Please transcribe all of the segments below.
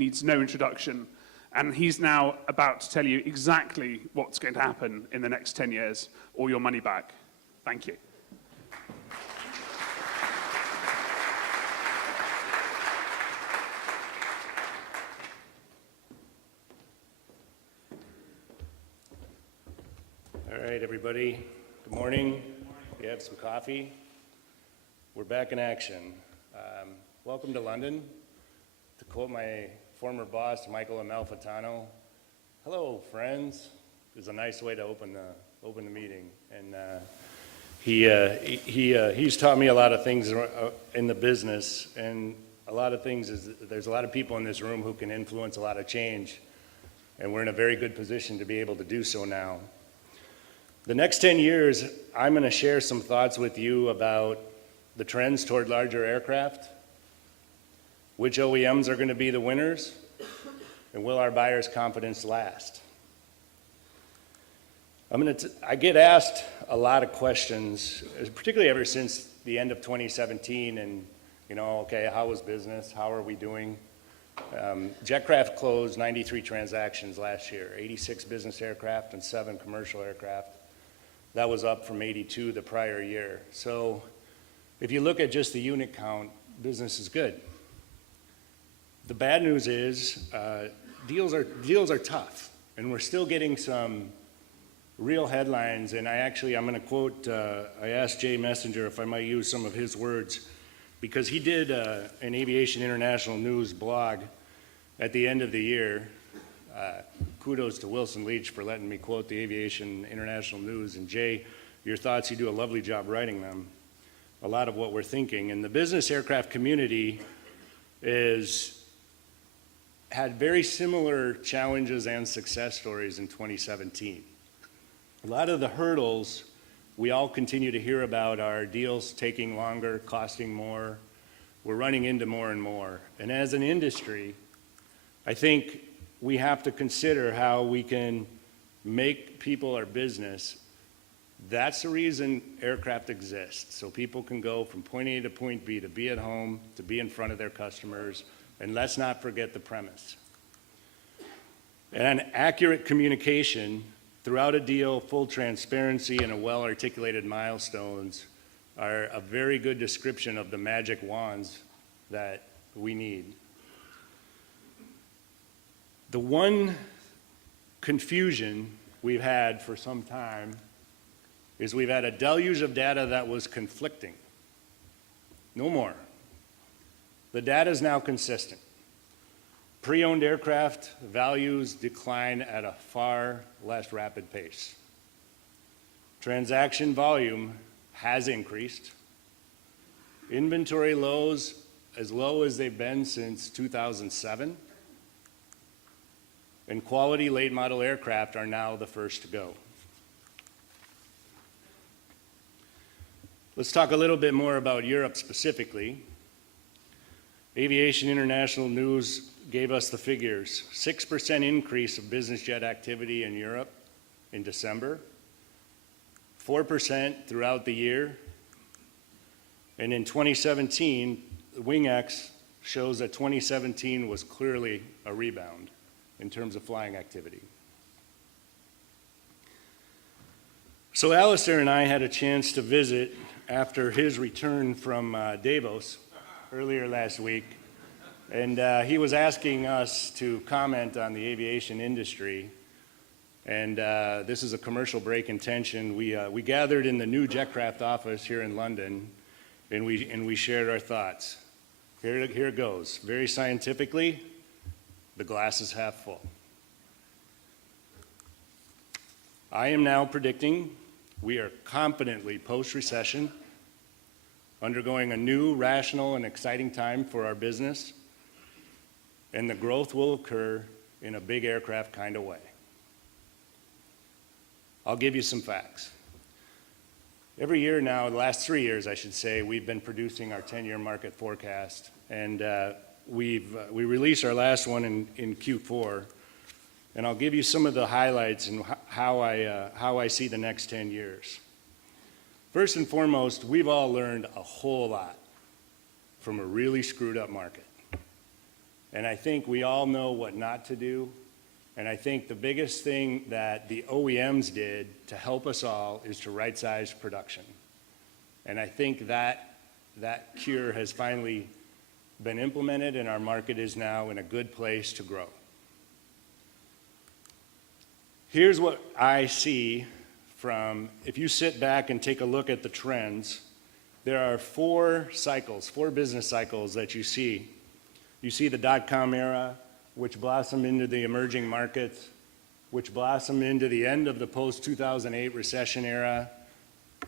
needs no introduction, and he's now about to tell you exactly what's going to happen in the next 10 years, or your money back. Thank you. All right, everybody. Good morning. You have some coffee? We're back in action. Welcome to London. To quote my former boss, Michael Amalfitano, "Hello, friends," is a nice way to open the meeting. And he's taught me a lot of things in the business, and a lot of things is there's a lot of people in this room who can influence a lot of change, and we're in a very good position to be able to do so now. The next 10 years, I'm going to share some thoughts with you about the trends toward larger aircraft, which OEMs are going to be the winners, and will our buyers' confidence last? I get asked a lot of questions, particularly ever since the end of 2017, and okay, how was business? How are we doing? Jetcraft closed 93 transactions last year, 86 business aircraft and 7 commercial aircraft. That was up from 82 the prior year. So if you look at just the unit count, business is good. The bad news is deals are tough, and we're still getting some real headlines. And I'm going to quote, I asked Jay Messenger if I might use some of his words, because he did an Aviation International News blog at the end of the year. Kudos to Wilson Leach for letting me quote the Aviation International News. And Jay, your thoughts, you do a lovely job writing them. A lot of what we're thinking. And the business aircraft community had very similar challenges and success stories in 2017. A lot of the hurdles we all continue to hear about are deals taking longer, costing more. We're running into more and more. And as an industry, I think we have to consider how we can make people our business. That's the reason aircraft exists, so people can go from point A to point B, to be at home, to be in front of their customers, and let's not forget the premise. And accurate communication throughout a deal, full transparency, and a well-articulated milestones are a very good description of the magic wands that we need. The one confusion we've had for some time is we've had a deluge of data that was conflicting. No more. The data is now consistent. Pre-owned aircraft values decline at a far less rapid pace. Transaction volume has increased. Inventory lows as low as they've been since 2007. And quality late model aircraft are now the first to go. Let's talk a little bit more about Europe specifically. Aviation International News gave us the figures. 6% increase of business jet activity in Europe in December, 4% throughout the year, and in 2017, WingX shows that 2017 was clearly a rebound in terms of flying activity. So Alistair and I had a chance to visit after his return from Davos earlier last week, and he was asking us to comment on the aviation industry. And this is a commercial break in tension. We gathered in the new Jetcraft office here in London, and we shared our thoughts. Here it goes. Very scientifically, the glass is half full. I am now predicting we are confidently post-recession, undergoing a new, rational, and exciting time for our business, and the growth will occur in a big aircraft kind of way. I'll give you some facts. Every year now, the last 3 years, I should say, we've been producing our 10-year market forecast, and we released our last one in Q4, and I'll give you some of the highlights and how I see the next 10 years. First and foremost, we've all learned a whole lot from a really screwed up market. And I think we all know what not to do. And I think the biggest thing that the OEMs did to help us all is to right-size production. And I think that cure has finally been implemented, and our market is now in a good place to grow. Here's what I see from, if you sit back and take a look at the trends, there are four business cycles that you see. You see the dot-com era, which blossomed into the emerging markets, which blossomed into the end of the post-2008 recession era,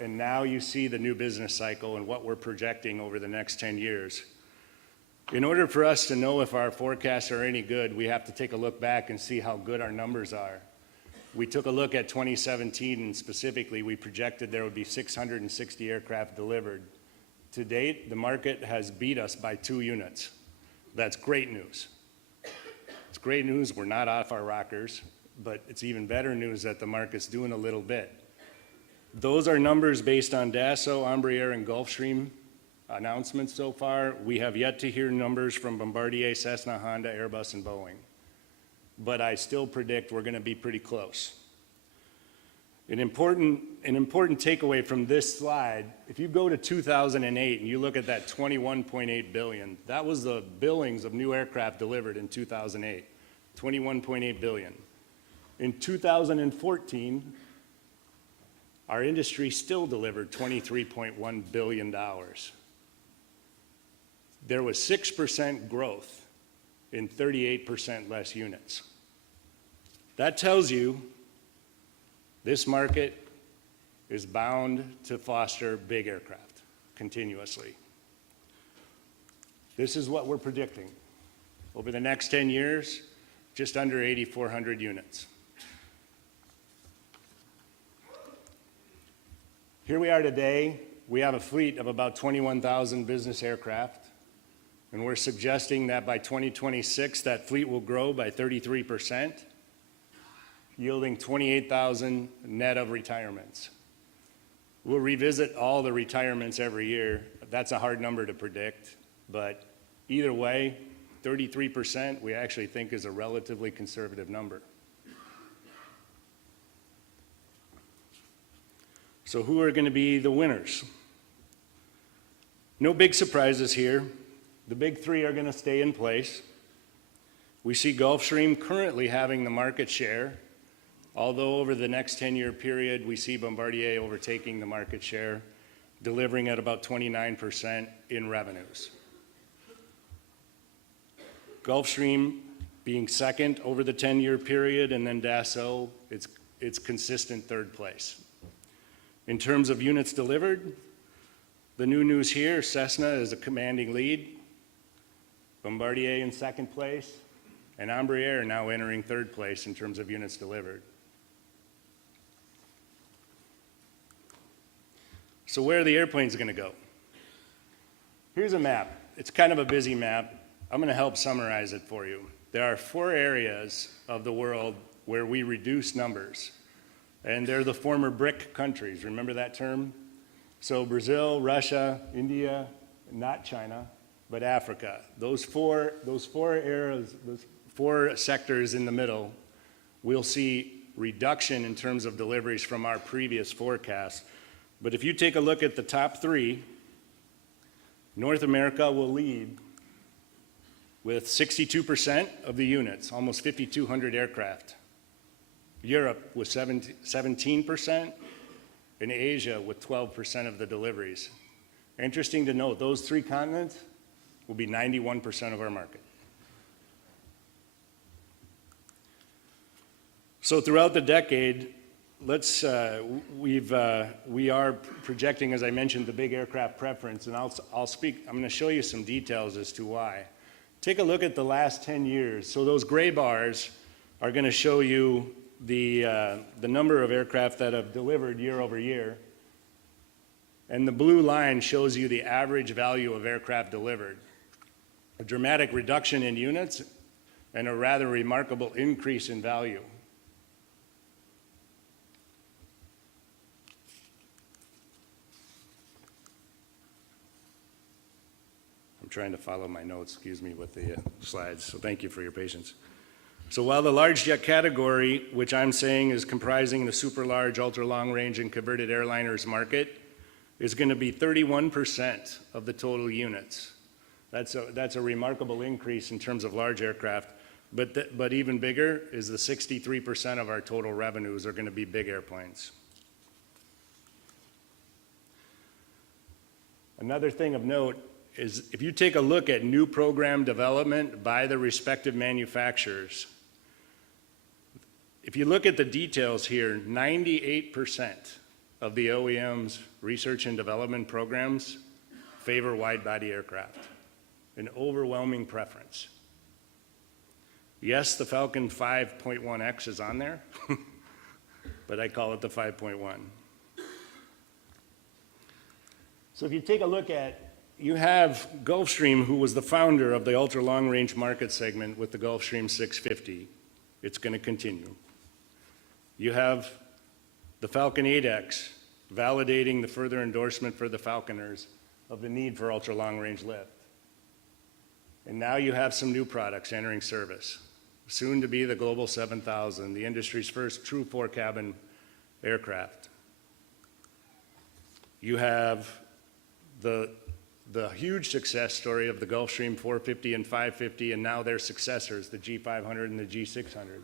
and now you see the new business cycle and what we're projecting over the next 10 years. In order for us to know if our forecasts are any good, we have to take a look back and see how good our numbers are. We took a look at 2017, and specifically, we projected there would be 660 aircraft delivered. To date, the market has beat us by 2 units. That's great news. It's great news we're not off our rockers, but it's even better news that the market's doing a little bit. Those are numbers based on Dassault, Embraer, and Gulfstream announcements so far. We have yet to hear numbers from Bombardier, Cessna, Honda, Airbus, and Boeing. But I still predict we're going to be pretty close. An important takeaway from this slide, if you go to 2008 and you look at that 21.8 billion, that was the billings of new aircraft delivered in 2008, 21.8 billion. In 2014, our industry still delivered $23.1 billion. There was 6% growth in 38% less units. That tells you this market is bound to foster big aircraft continuously. This is what we're predicting. Over the next 10 years, just under 8,400 units. Here we are today. We have a fleet of about 21,000 business aircraft, and we're suggesting that by 2026, that fleet will grow by 33%, yielding 28,000 net of retirements. We'll revisit all the retirements every year. That's a hard number to predict, but either way, 33% we actually think is a relatively conservative number. So who are going to be the winners? No big surprises here. The big three are going to stay in place. We see Gulfstream currently having the market share, although over the next 10-year period, we see Bombardier overtaking the market share, delivering at about 29% in revenues. Gulfstream being second over the 10-year period, and then Dassault, it's consistent third place. In terms of units delivered, the new news here, Cessna is a commanding lead, Bombardier in second place, and Embraer now entering third place in terms of units delivered. So where are the airplanes going to go? Here's a map. It's kind of a busy map. I'm going to help summarize it for you. There are 4 areas of the world where we reduce numbers, and they're the former BRIC countries. Remember that term? So Brazil, Russia, India, not China, but Africa. Those four areas, those 4 sectors in the middle, we'll see reduction in terms of deliveries from our previous forecast. But if you take a look at the top 3, North America will lead with 62% of the units, almost 5,200 aircraft. Europe with 17%, and Asia with 12% of the deliveries. Interesting to note, those 3 continents will be 91% of our market. So throughout the decade, we are projecting, as I mentioned, the big aircraft preference, and I'm going to show you some details as to why. Take a look at the last 10 years. So those gray bars are going to show you the number of aircraft that have delivered year over year. And the blue line shows you the average value of aircraft delivered. A dramatic reduction in units and a rather remarkable increase in value. I'm trying to follow my notes, excuse me, with the slides, so thank you for your patience. So while the large jet category, which I'm saying is comprising the super large, ultra long range and converted airliners market, is going to be 31% of the total units. That's a remarkable increase in terms of large aircraft, but even bigger is the 63% of our total revenues are going to be big airplanes. Another thing of note is if you take a look at new program development by the respective manufacturers, if you look at the details here, 98% of the OEM's research and development programs favor wide-body aircraft, an overwhelming preference. Yes, the Falcon 5.1X is on there, but I call it the 5.1. So if you take a look at, you have Gulfstream, who was the founder of the ultra-long-range market segment with the Gulfstream 650. It's going to continue. You have the Falcon 8X validating the further endorsement for the Falconers of the need for ultra-long-range lift. And now you have some new products entering service. Soon to be the Global 7000, the industry's first true four-cabin aircraft. You have the huge success story of the Gulfstream 450 and 550, and now their successors, the G500 and the G600.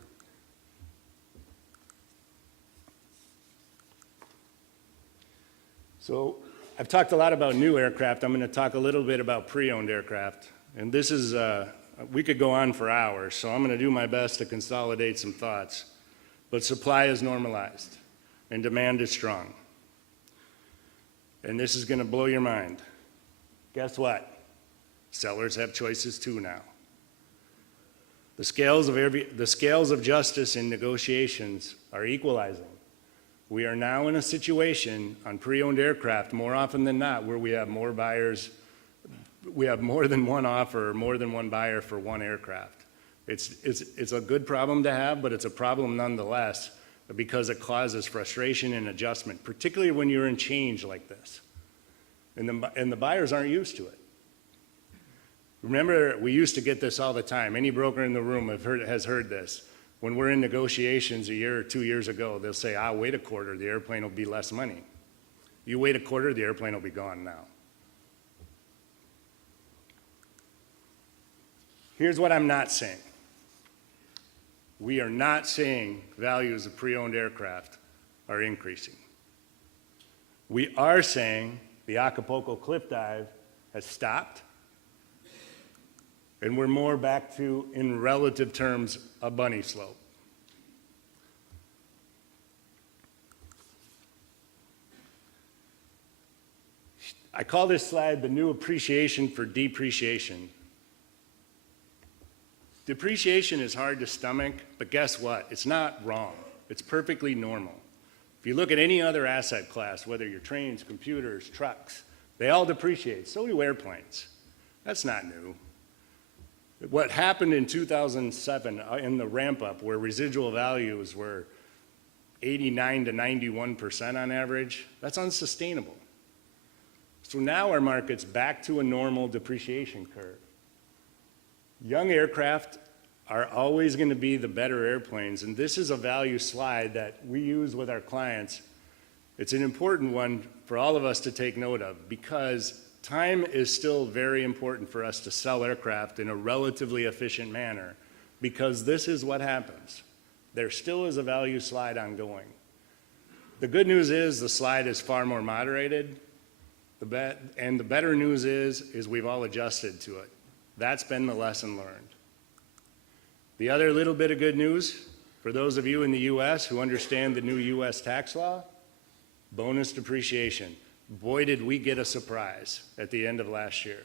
So I've talked a lot about new aircraft. I'm going to talk a little bit about pre-owned aircraft. And this is, we could go on for hours, so I'm going to do my best to consolidate some thoughts. But supply is normalized, and demand is strong. And this is going to blow your mind. Guess what? Sellers have choices too now. The scales of justice in negotiations are equalizing. We are now in a situation on pre-owned aircraft, more often than not, where we have more buyers, we have more than one offer, more than one buyer for one aircraft. It's a good problem to have, but it's a problem nonetheless because it causes frustration and adjustment, particularly when you're in change like this. And the buyers aren't used to it. Remember, we used to get this all the time. Any broker in the room has heard this. When we're in negotiations a year or 2 years ago, they'll say, wait a quarter, the airplane will be less money. You wait a quarter, the airplane will be gone now. Here's what I'm not saying. We are not saying values of pre-owned aircraft are increasing. We are saying the Acapulco cliff dive has stopped, and we're more back to, in relative terms, a bunny slope. I call this slide the new appreciation for depreciation. Depreciation is hard to stomach, but guess what? It's not wrong. It's perfectly normal. If you look at any other asset class, whether you're trains, computers, trucks, they all depreciate. So do airplanes. That's not new. What happened in 2007 in the ramp up where residual values were 89 to 91% on average, that's unsustainable. So now our market's back to a normal depreciation curve. Young aircraft are always going to be the better airplanes, and this is a value slide that we use with our clients. It's an important one for all of us to take note of because time is still very important for us to sell aircraft in a relatively efficient manner because this is what happens. There still is a value slide ongoing. The good news is the slide is far more moderated, and the better news is we've all adjusted to it. That's been the lesson learned. The other little bit of good news, for those of you in the US who understand the new US tax law, bonus depreciation. Boy, did we get a surprise at the end of last year.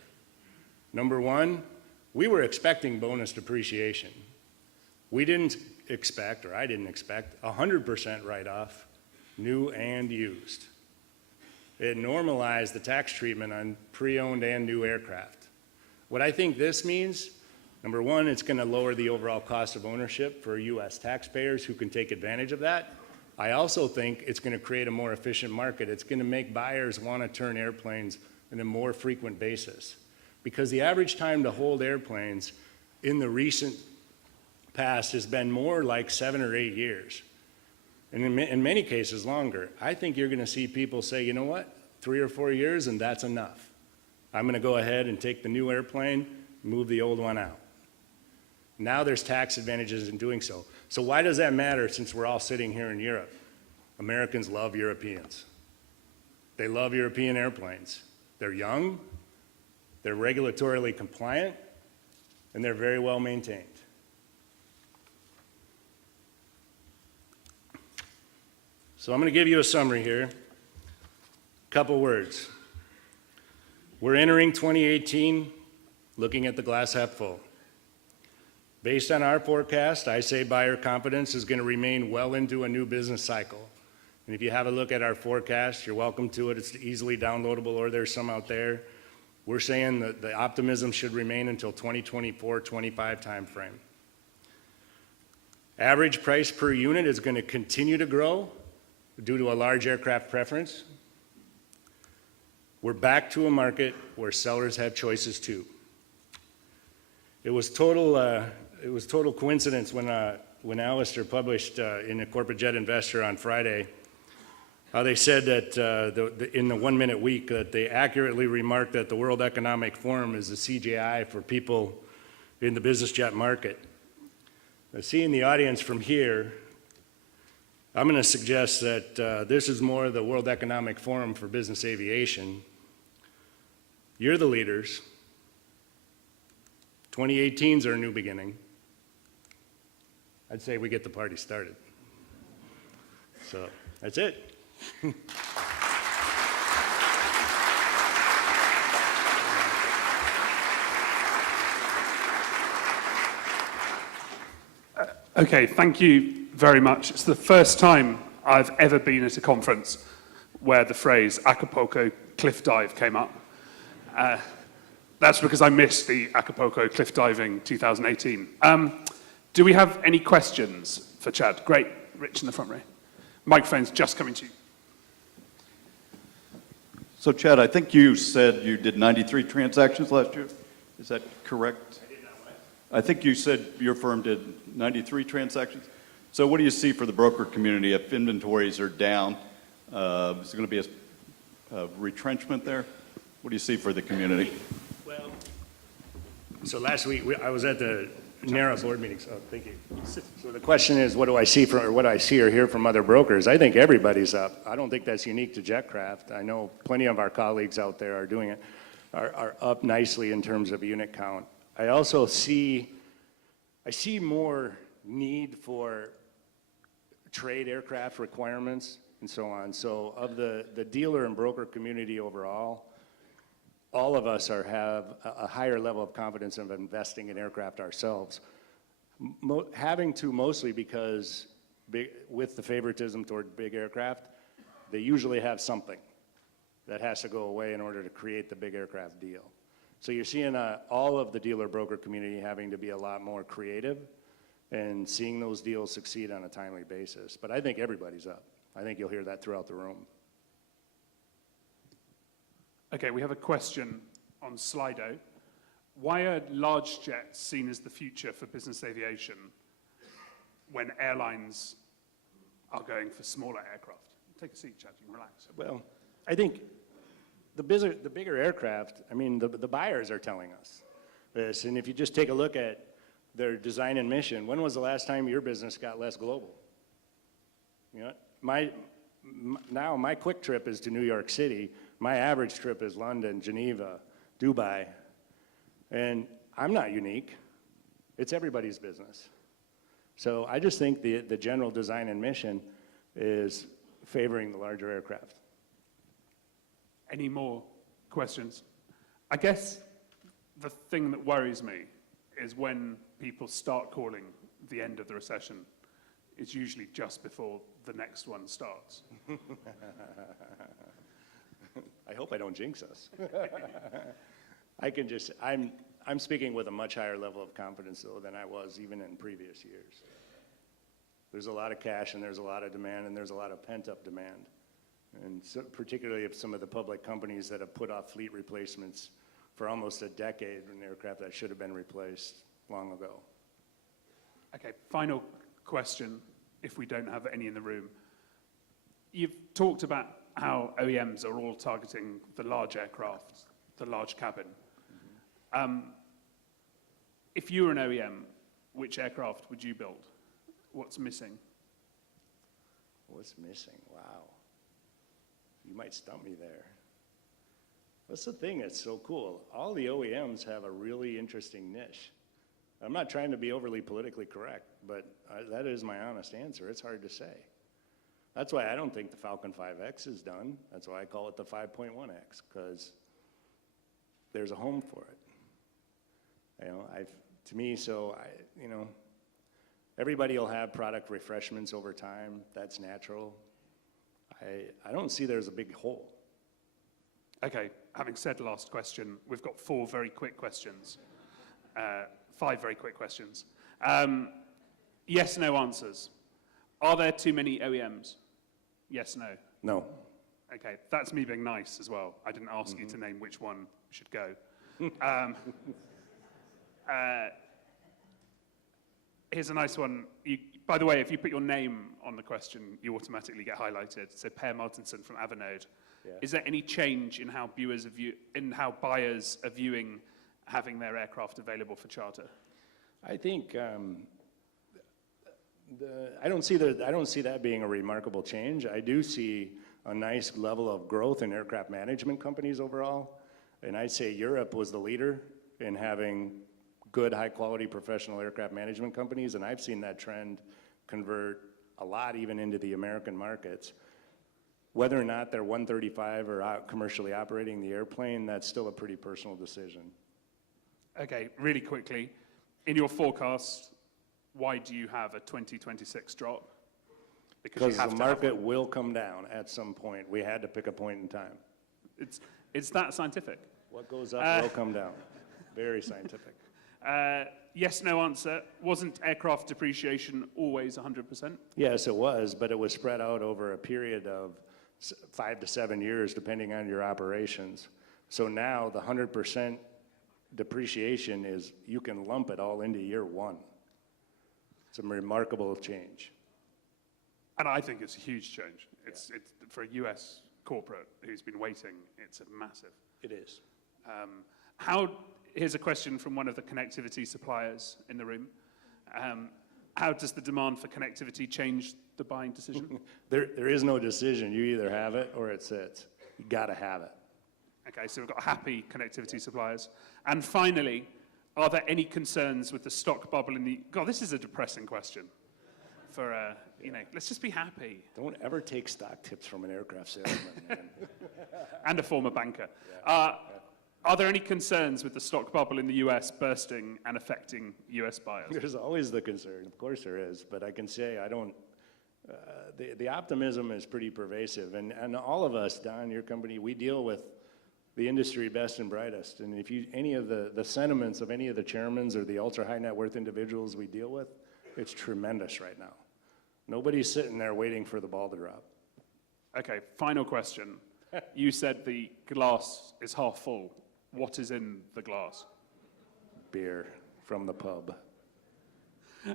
Number one, we were expecting bonus depreciation. We didn't expect, or I didn't expect, 100% write-off, new and used. It normalized the tax treatment on pre-owned and new aircraft. What I think this means, number one, it's going to lower the overall cost of ownership for US taxpayers who can take advantage of that. I also think it's going to create a more efficient market. It's going to make buyers want to turn airplanes on a more frequent basis. because the average time to hold airplanes in the recent past has been more like 7 or 8 years. And in many cases longer. I think you're gonna see people say, you know what, 3 or 4 years and that's enough. I'm gonna go ahead and take the new airplane, move the old one out. Now there's tax advantages in doing so. So why does that matter since we're all sitting here in Europe? Americans love Europeans. They love European airplanes. They're young, they're regulatorily compliant, and they're very well maintained. So I'm going to give you a summary here. Couple words. We're entering 2018 looking at the glass half full. Based on our forecast, I say buyer confidence is going to remain well into a new business cycle. And if you have a look at our forecast, you're welcome to it. It's easily downloadable, or there's some out there. We're saying that the optimism should remain until 2024-25 timeframe. Average price per unit is going to continue to grow due to a large aircraft preference. We're back to a market where sellers have choices too. It was total coincidence when Alistair published in a Corporate Jet Investor on Friday how they said that in the 1 Minute Week that they accurately remarked that the World Economic Forum is the CGI for people in the business jet market. Seeing the audience from here, I'm going to suggest that this is more the World Economic Forum for business aviation. You're the leaders. 2018 is our new beginning. I'd say we get the party started. So that's it. Okay, thank you very much. It's the first time I've ever been at a conference where the phrase Acapulco cliff dive came up. That's because I missed the Acapulco cliff diving 2018. Do we have any questions for Chad? Great, Rich in the front row. Microphone's just coming to you. So Chad, I think you said you did 93 transactions last year. Is that correct? I did not what? I think you said your firm did 93 transactions. So what do you see for the broker community if inventories are down? Is there going to be a retrenchment there? What do you see for the community? Well, so last week I was at the NARA board meeting. So thank you. So the question is, what do I see or hear from other brokers? I think everybody's up. I don't think that's unique to Jetcraft. I know plenty of our colleagues out there are doing it, are up nicely in terms of unit count. I also see more need for trade aircraft requirements and so on. So of the dealer and broker community overall, all of us have a higher level of confidence of investing in aircraft ourselves. Having to mostly because with the favoritism toward big aircraft, they usually have something that has to go away in order to create the big aircraft deal. So you're seeing all of the dealer broker community having to be a lot more creative and seeing those deals succeed on a timely basis. But I think everybody's up. I think you'll hear that throughout the room. Okay, we have a question on Slido. Why are large jets seen as the future for business aviation when airlines are going for smaller aircraft? Take a seat, Chad, you can relax. Well, I think the bigger aircraft, I mean, the buyers are telling us this. And if you just take a look at their design and mission, when was the last time your business got less global? You know, now my quick trip is to New York City. My average trip is London, Geneva, Dubai. And I'm not unique. It's everybody's business. So I just think the general design and mission is favoring the larger aircraft. Any more questions? I guess the thing that worries me is when people start calling the end of the recession. It's usually just before the next one starts. I hope I don't jinx us. I'm speaking with a much higher level of confidence though than I was even in previous years. There's a lot of cash and there's a lot of demand and there's a lot of pent-up demand. And so, particularly if some of the public companies that have put off fleet replacements for almost a decade, an aircraft that should have been replaced long ago. Okay, final question, if we don't have any in the room. You've talked about how OEMs are all targeting the large aircraft, the large cabin. If you were an OEM, which aircraft would you build? What's missing? What's missing? Wow. You might stump me there. That's the thing that's so cool. All the OEMs have a really interesting niche. I'm not trying to be overly politically correct, but that is my honest answer. It's hard to say. That's why I don't think the Falcon 5X is done. That's why I call it the 5.1X, because there's a home for it. You know, everybody will have product refreshments over time. That's natural. I don't see there's a big hole. Okay, having said last question, we've got 4 very quick questions. 5 very quick questions. Yes, no answers. Are there too many OEMs? Yes, no. No. Okay, that's me being nice as well. I didn't ask you to name which one should go. Here's a nice one. By the way, if you put your name on the question, you automatically get highlighted. So Per Martinson from Avanode. Yeah. Is there any change in how buyers are viewing having their aircraft available for charter? I think I don't see that being a remarkable change. I do see a nice level of growth in aircraft management companies overall, and I'd say Europe was the leader in having good, high-quality professional aircraft management companies, and I've seen that trend convert a lot even into the American markets. Whether or not they're 135 or out commercially operating the airplane, that's still a pretty personal decision. Okay, really quickly, in your forecast, why do you have a 2026 drop? Because the market will come down at some point. We had to pick a point in time. It's that scientific. What goes up will come down. Very scientific. Yes, no answer. Wasn't aircraft depreciation always 100%? Yes, it was, but it was spread out over a period of 5 to 7 years, depending on your operations. So now the 100% depreciation is, you can lump it all into year 1. It's a remarkable change. And I think it's a huge change. It's for a US corporate who's been waiting, it's a massive. It is. Here's a question from one of the connectivity suppliers in the room. How does the demand for connectivity change the buying decision? There is no decision. You either have it or it sits. You got to have it. Okay, so we've got happy connectivity suppliers. And finally, are there any concerns with the stock bubble in the... God, this is a depressing question. For, let's just be happy. Don't ever take stock tips from an aircraft salesman, man. And a former banker. Yeah. Are there any concerns with the stock bubble in the US bursting and affecting US buyers? There's always the concern. Of course there is. But I can say the optimism is pretty pervasive. And all of us, Don, your company, we deal with the industry best and brightest. And if any of the sentiments of any of the chairmen or the ultra high net worth individuals we deal with, it's tremendous right now. Nobody's sitting there waiting for the ball to drop. Okay, final question. You said the glass is half full. What is in the glass? Beer from the pub.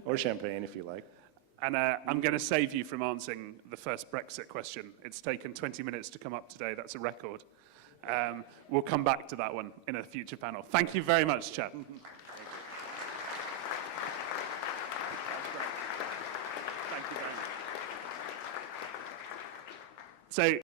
Or champagne, if you like. And I'm going to save you from answering the first Brexit question. It's taken 20 minutes to come up today. That's a record. We'll come back to that one in a future panel. Thank you very much, Chad. Thank you very much. So.